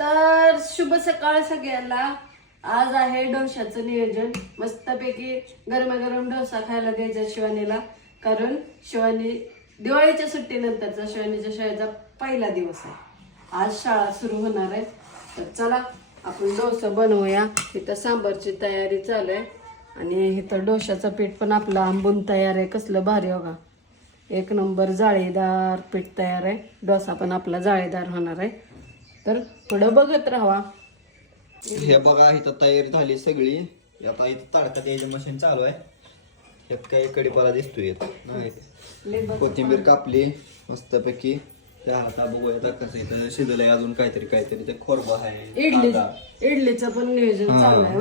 तर शुभ सकाळ सगळ्यांना. आज आहे डोशाचं नियोजन. मस्तपैकी गरमागरम डोसा खायला द्यायचा शिवानीला. कारण शिवानी दिवाळीच्या सुट्टीनंतरचा शिवानीच्या शाळेचा पहिला दिवस आहे. आज शाळा सुरू होणार आहे. तर चला आपण डोसा बनवूया. इथं सांबारची तयारी चालू आहे. आणि इथं डोशाचं पीठ पण आपलं आंबून तयार आहे. कसलं भारी बघा. एक नंबर जाळीदार पीठ तयार आहे. डोसा पण आपला जाळीदार होणार आहे. तर पुढं बघत राहा हे बघा इथं तयारी झाली सगळी. आता इथं तडका द्यायचं मशीन चालू आहे. यात काही कडीपाला दिसतोय कोथिंबीर कापली मस्तपैकी. त्या आता बघूया आता कसं इथं शिजलंय अजून काहीतरी काहीतरी. ते खोरबा आहे इडली. इडलीचं पण नियोजन चालू आहे.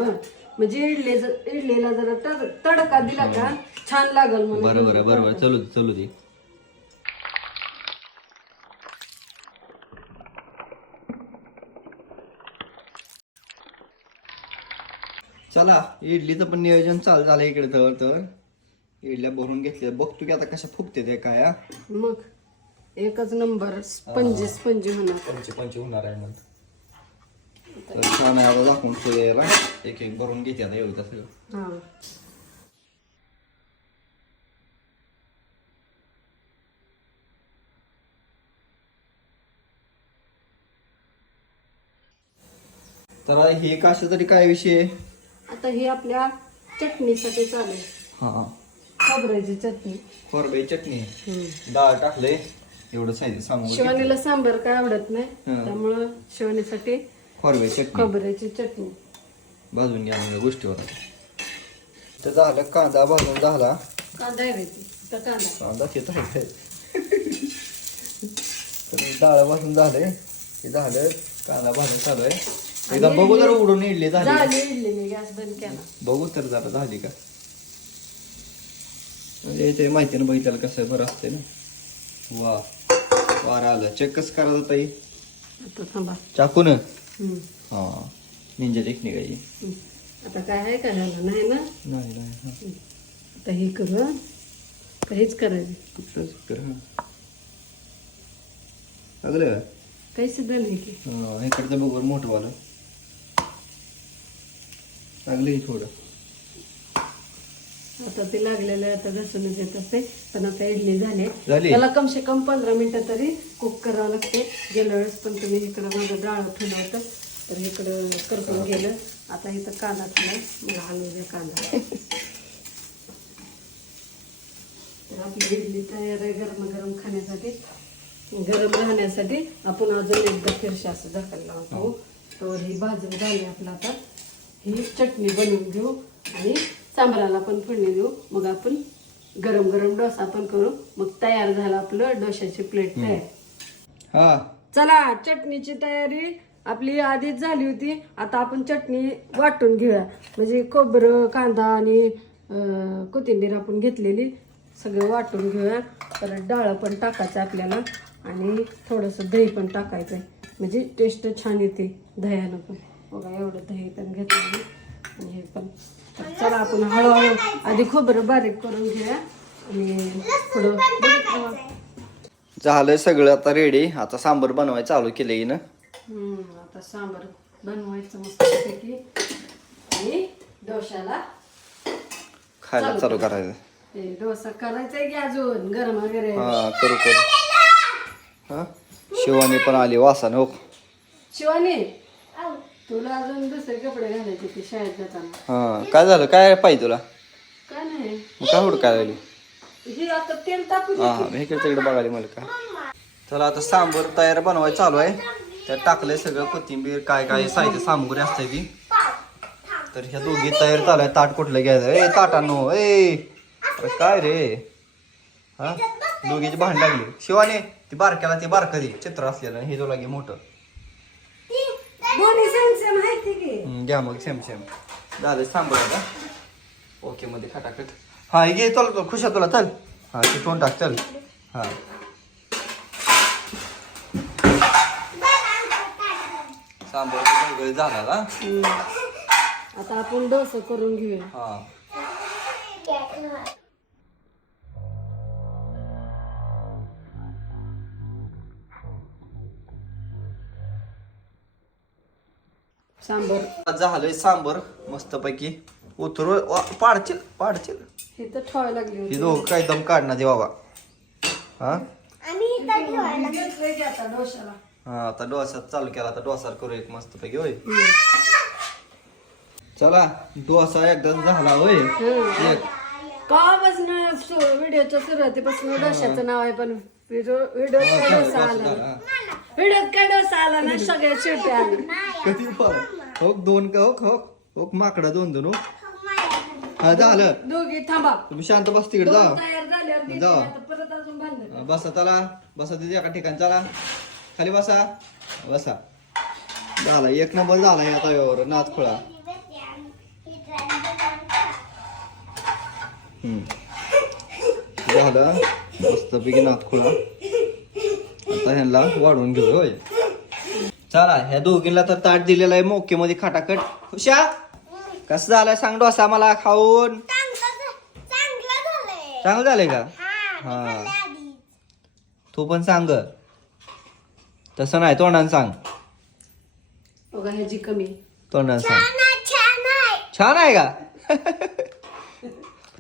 म्हणजे इडलीचं इडलीला जरा तड- तडका दिला का छान लागल बरोबर आहे बरोबर. चलू चलू दे. चला इडलीचं पण नियोजन चालू झालं इकडे तर तर इडल्या भरून घेतल्या. बघतो की आता कशा फुगते ते काय हा? मग एकच नंबर स्पंजी स्पंजी होणार. पंचे पंचे होणार आहे मग तर छान आहे आता दाखवून यायला एक एक भरून घेते आता एवढं सगळं हा. तर हे कशासाठी काय विषय? आहे आता ही आपल्या चटणीसाठी चालू आहे हा. खोबऱ्याची चटणी. खोरबाई चटणी. डाळ टाकले एवढं साहित्य सांगू शिवानीला सांबर काय आवडत नाही. हा. त्यामुळं शिवानीसाठी खोरबाई चटणी. खोबऱ्याची चटणी. भाजून घ्या म्हणजे गोष्टीवर. तर झालं कांदा भाजून झाला. कांदा आहे. तर कांदा. कांदा येत आहे. तर डाळ भाजून झाले हे झालं कांदा भाजून चालू आहे एकदा बघू जरा उडून इडली झाली का? झाली इडली मी गॅस बंद केला बघू तर जरा झाली का म्हणजे ते माहिती ना बघितलं कसं बरं असते ना वा वारा आलं चेक कसं करायचं ताई आता थांबा चाकून हम्म. हा निंजा टेक्निक आहे ही. हम्म. आता काय आहे का झालं नाही ना नाही नाही हा. आता हे करू हं. काहीच करायचं कुठलंच कर हा लागलं का? काही सुद्धा नाही की हा, इकडचं बघ बरं मोठं वालं लागलं थोडं. आता ते लागलेलं आहे, आता घसूनच येत असते. पण आता इडली झाली? त्याला कम से कम पंधरा मिनिटं तरी कुक करावं लागते. गेल्या वेळेस पण तुम्ही इकडं माझं डाळ ठेवलं होतं. तर इकडं करपून गेलं. आता इथं कांदा ठेवला. मला हलवू द्या कांदा. तर आपली इडली तयार आहे गरम गरम खाण्यासाठी. गरम राहण्यासाठी आपण अजून एकदा फिरशा असं झाकण लावतो तर ही भाजून झाली आपलं आता. ही चटणी बनवून घेऊ आणि सांबाराला पण फोडणी देऊ. मग आपण गरम गरम डोसा पण करू. मग तयार झालं आपलं डोशाची प्लेट तयार. हा. चला चटणीची तयारी आपली आधीच झाली होती. आता आपण चटणी वाटून घेऊया. म्हणजे खोबरं कांदा आणि अं, कोथिंबीर आपण घेतलेली. सगळं वाटून घेऊया. परत डाळ पण टाकायचं आपल्याला. आणि थोडंसं दही पण टाकायचं म्हणजे टेस्ट छान येते दह्यानं पण. बघा एवढं दही पण घेतलं. आणि हे पण. चला आपण हळूहळू आधी खोबरं बारीक करून घेऊया. आणि थोडं. झालं सगळं आता रेडी आता सांबर बनवायचं चालू केलं हम्म, आता सांबार बनवायचं मस्तपैकी आणि डोशाला खायला चालू करायचं. हे डोसा करायचा की अजून? गरम वगैरे. हा करू करू. हा? शिवानी पण आली वासाने हो. शिवानी? तुला अजून दुसरे कपडे घालायचे ते शाळेत जाताना. हा काय झालं? काय पाहिजे तुला? काय नाही. मग काय हुडकाय लागली हे आता तेल. हा हा तिकडे बघाली मला का? चला आता सांबर तयार बनवायचं चालू आहे. त्यात टाकलंय सगळं कोथिंबीर काय काय साहित्य सामुग्री असते ती. तर ह्या दोघी तयार चालू आहे ताट कुठलं घ्यायचं? ए ताटानो ए! अरे काय रे? हा? दोघीची भांड लागली. शिवाने ती बारक्याला ती बारकं दे. चित्र असलेलं हे जो लागे मोठं. दोन्ही सेम सेम आहेत ते की. हम्म, घ्या मग सेम सेम झालं सांबर आता. ओके मध्ये खटाखट. हा हे घे चल चल खुशा तुला चल. हा ते तोंड टाक चल. हा. सांबर सगळं झाला का हम्म. आता आपण डोसा करून घेऊया. हा. सांबर. झालंय सांबर मस्तपैकी. उतरू वा- पाडशील पाडशील. हे तर ठेवायला लागली ही दोघं काय दम काढणार ते बाबा. हा? घेतलंय की आता डोशाला हा आता डोसा चालू केला आता डोसा करू एक मस्त पैकी होय चला डोसा एकदा झाला होय. एक. कापासून व्हिडिओच्या सुरुवातीपासून डोशाचं नाव आहे पण व्हिडिओ व्हिडिओत काय डोसा आला हा. व्हिडिओत काय डोसा आला ना सगळ्या शेवटी आले. कधी पण. हो दोन का हो हो हो माकडा दोन दोन हो हा झालं. दोघी थांबा. तुम्ही शांत बस तिकडे जा. तयार झाल्यावर घेतली, जा. आता परत अजून बांधलं बसा चला. बसा तिथे एका ठिकाणी चला. खाली बसा. बसा. झाला एक नंबर झाला आता यावर नाच खोळा. हम्म. झालं. मस्तपैकी नाच खोळा. आता ह्यांना वाढवून घेऊ होय. चला ह्या दोघींना तर ताट दिलेलं आहे मोके मध्ये खाटाकट खुशा कसं झालंय सांग डोसा मला खाऊन. चांगलं झालंय का? हा तू पण सांग. तसं नाही तोंडानं सांग. बघा ह्याची कमी. तोंडानं सांग. छान आहे का?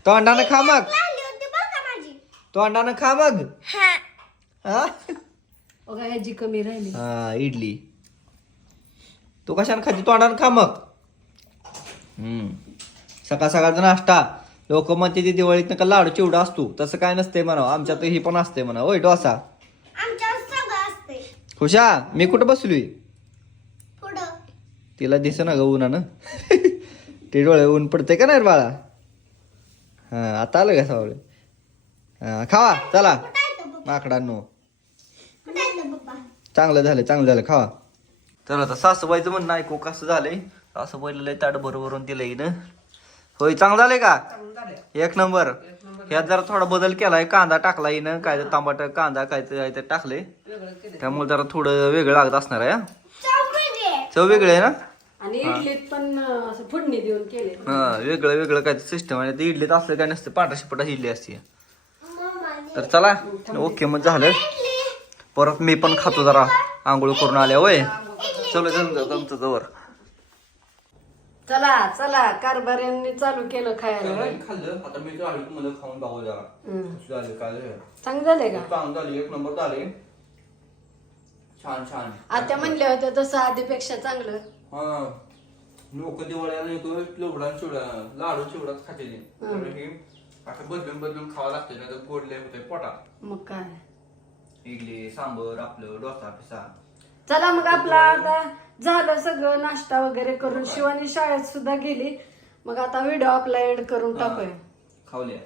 तोंडानं खा मग. तोंडानं खा मग. हा? बघा ह्याची कमी राहिली. हा इडली. तू कशानं खाती? तोंडानं खा मग. हम्म. सकाळ सकाळचा नाश्ता. लोक म्हणते ते दिवाळीत का लाडू चिवडा असतो. तसं काय नसतंय म्हणा आमच्यात ही पण असते म्हणा होय डोसा खुशा मी कुठं बसलोय? तिला दिस ना ग उन्हानं ते डोळे ऊन पडते का नाही रे बाळा? हा आता आलं का सावळे हा खावा चला. माकडांनो. चांगलं झालं चांगलं झालं. खावा. तर आता सासूबाईचं म्हणणं ऐकू कसं झालंय? सासूबाईला लय ताट बरोबरून दिलंय ना होय चांगलं झालंय का? एक नंबर. ह्यात जरा थोडा बदल केलाय कांदा टाकला येईन काय तर टमाटर कांदा काय ते ते टाकले त्यामुळे जरा थोडं वेगळं लागत असणार आहे? चव वेगळी आहे. ना? आणि इडलीत पण अं, असं फोडणी देऊन केले हा वेगळं वेगळं काय सिस्टम आहे. ते इडलीत असलं काय नसतं पाटाशी पटा इडली असते. तर चला ओके मग झालं. परत मी पण खातो जरा आंघोळ करून आल्या होय. चलो जमतं जमतं जवळ. चला चला कारभाऱ्यांनी चालू केलं खायला. खाल्लं. आता मी मला खाऊन बघू जरा. झालं काय चांगलं झालंय का? चांगलं झाली एक नंबर झाले छान छान. आता म्हणल्या होत्या तसं आधीपेक्षा चांगलं. हा. लोक दिवाळ्याला येतो चिवडा चिवडा लाडू चिवडाच खाते ते. त्यामुळे हे असं बदलून बदलून खावं लागते नाही तर गोडले होते पोटात. मग काय? इडली सांबर आपलं डोसा पिसा. चला मग आपला आता झालं सगळं नाश्ता वगैरे करून शिवानी शाळेत सुद्धा गेली. मग आता व्हिडिओ आपला एड करून टाकूया. खावल्या